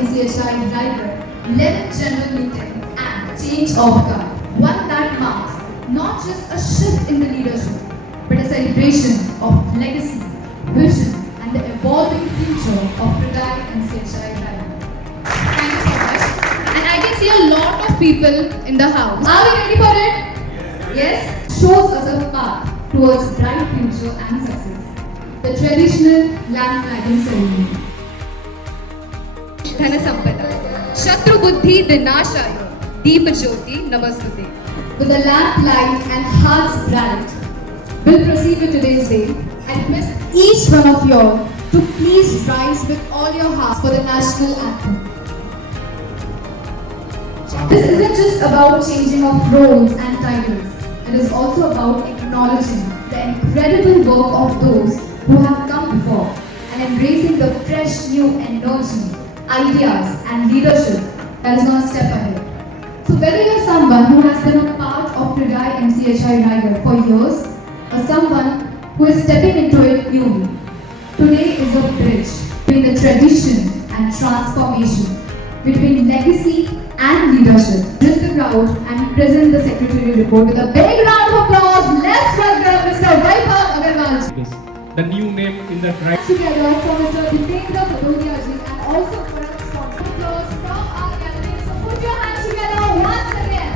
NCHI Raigad 11th General Meeting and change of guard, one that marks not just a shift in the leadership, but a celebration of legacy, vision, and the evolving future of Pradai NCHI Raigad. Thank you so much. And I can see a lot of people in the house. Are we ready for it? Yes? Shows us a path towards bright future and success. The traditional land flagging ceremony. धन संपदा शत्रु बुद्धि विनाशाय दीप ज्योति नमस्तुते. With the lamp light and hearts bright, we'll proceed with today's day and request each one of you all to please rise with all your hearts for the national anthem. This isn't just about changing of roles and titles. It is also about acknowledging the incredible work of those who have come before and embracing the fresh new energy, ideas and leadership that is on a step ahead. So whether you're someone who has been a part of Pradai NCHI Raigad for years or someone who is stepping into it newly, today is a bridge between the tradition and transformation, between legacy and leadership. Address the crowd and present the secretarial report with a big round of applause. Let's welcome Mr. Vaibhav Agarwal. The new name in the drive. Together for Mr. Dipendra Bhadolia ji and also for a sponsor. Applause from our gallery. So put your hands together once again.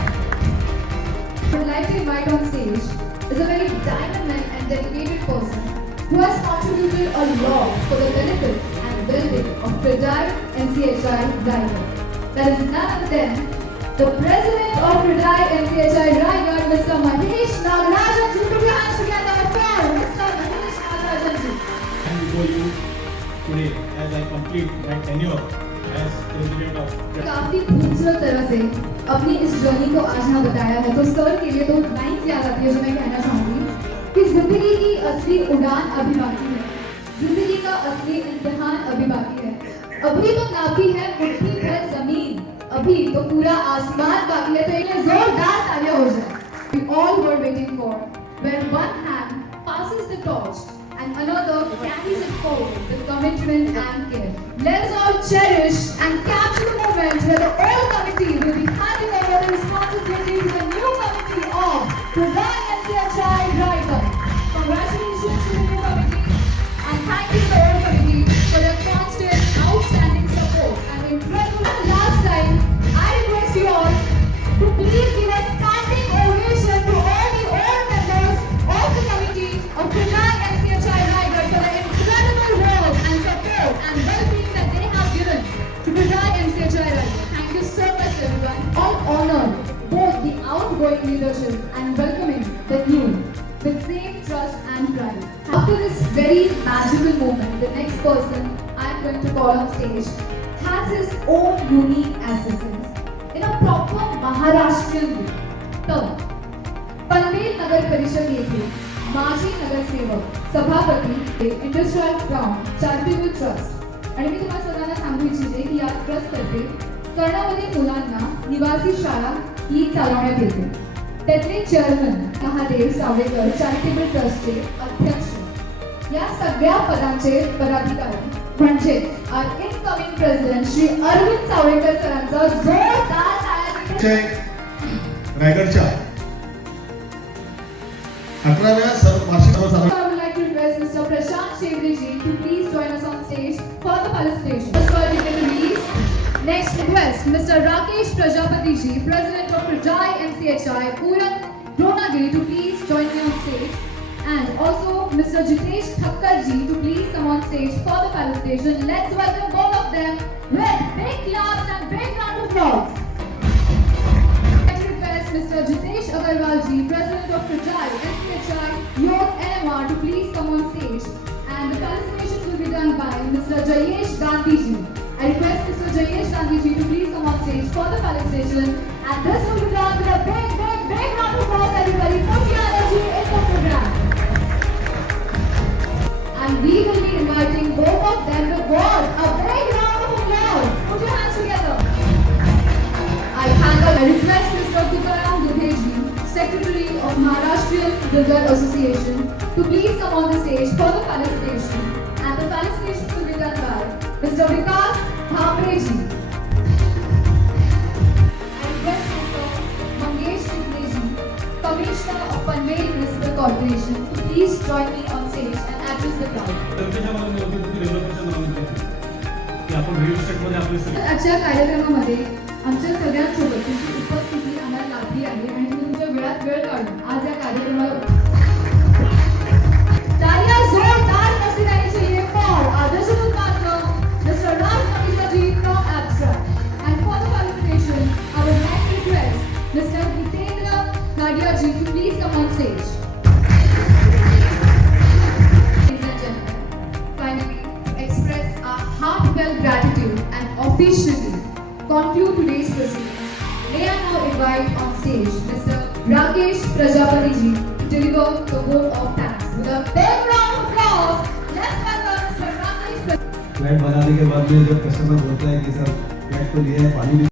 I would like to invite on stage is a very dynamic and dedicated person who has contributed a lot for the benefit and well-being of Pradai NCHI Raigad. That is none other than the President of Pradai NCHI Raigad, Mr. Mahesh Nagarajan ji. Put your hands together for Mr. Mahesh Nagarajan ji. And before you today, as I complete my tenure as President of काफी खूबसूरत तरह से अपनी इस journey को आज यहाँ बताया है, तो सर के लिए तो लाइन्स याद आती है जो मैं कहना चाहूँगी कि जिंदगी की असली उड़ान अभी बाकी है, जिंदगी का असली इम्तिहान अभी बाकी है, अभी तो नापी है मुट्ठी भर जमीन, अभी तो पूरा आसमान बाकी है, तो इन्हें जोरदार तालियां हो जाए. We all were waiting for where one hand passes the torch and another carries it forward with commitment and care. Let us all cherish and capture the moment where the old committee will be handing over the responsibility to the new committee of Pradai NCHI Raigad. Congratulations to the new committee and thank you to the old committee for their constant, outstanding support and incredible. Last time, I request you all to please give a standing ovation to all the old members of the committee of Pradai NCHI Raigad for the incredible work and support and well-being that they have given to Pradai NCHI Raigad. Thank you so much, everyone. All honored both the outgoing leadership and welcoming the new with same trust and pride. After this very magical moment, the next person I am going to call on stage has his own unique essence in a proper Maharashtrian way. तर पनवेल नगर परिषद येथे माजी नगरसेवक सभापती industrial ground charitable trust आणि मी तुम्हाला सगळ्यांना सांगू इच्छिते की या ट्रस्टतर्फे कर्णावती मुलांना निवासी शाळा ही चालवण्यात येते. त्यातले चेअरमन महादेव सावळेकर चॅरिटेबल ट्रस्टचे अध्यक्ष या सगळ्या पदांचे पदाधिकारी म्हणजेच are incoming president Shri Arvind Savlekar सरांचा जोरदार टाळ्या रायगडच्या 11व्या वार्षिक I would like to request Mr. Prashant Shevri ji to please join us on stage for the felicitation. First for dignitaries. Next request Mr. Rakesh Prajapati ji, President of Pradai NCHI Puran Dronagiri to please join me on stage. And also Mr. Jitesh Thakkar ji to please come on stage for the felicitation. Let's welcome both of them with big claps and big round of applause. Mr. Jitesh Agarwal ji, President of Pradai NCHI Youth NMR to please come on stage, and the felicitation will be done by Mr. Jayesh Gandhi ji. I request Mr. Jayesh Gandhi ji to please come on stage for the felicitation, and this will be done with a big round of applause. Everybody, put your energy in the program. And we will be inviting both of them to board. A big round of applause. Put your hands together. I request Mr. Tukaram Dubhe ji, Secretary of Maharashtrian Cricket Association, to please come on the stage for the felicitation. And the felicitation will be done by Mr. Vikas Bhamre ji. Corporation to please join me on stage and address the crowd. कल्पना मला नव्हती की डेव्हलपरचं नाव घेतलं की आपण real इस्टेटमध्ये आपले सगळे आजच्या कार्यक्रमामध्ये आमच्या सगळ्यांसोबत तुमची उपस्थिती आम्हाला लाभली आहे आणि तुम्ही तुमच्या वेळात वेळ काढून आज या कार्यक्रमाला तालियां जोरदार नसती देनी चाहिए for आदर्श उद्घाटक Mr. Raj Manisha ji from Abstract. And for the participation, I would like to request Mr. Hitendra Nadia ji to please come on stage. Ladies and gentlemen, finally, to express our heartfelt gratitude and officially conclude today's proceedings, may I now invite on stage Mr. Rakesh Prajapati ji to deliver the vote of thanks. With a big round of applause, let's welcome Mr. Rakesh Prajapati. Flat बनाने के बाद में जब customer बोलता है कि sir flat तो लिया है पानी भी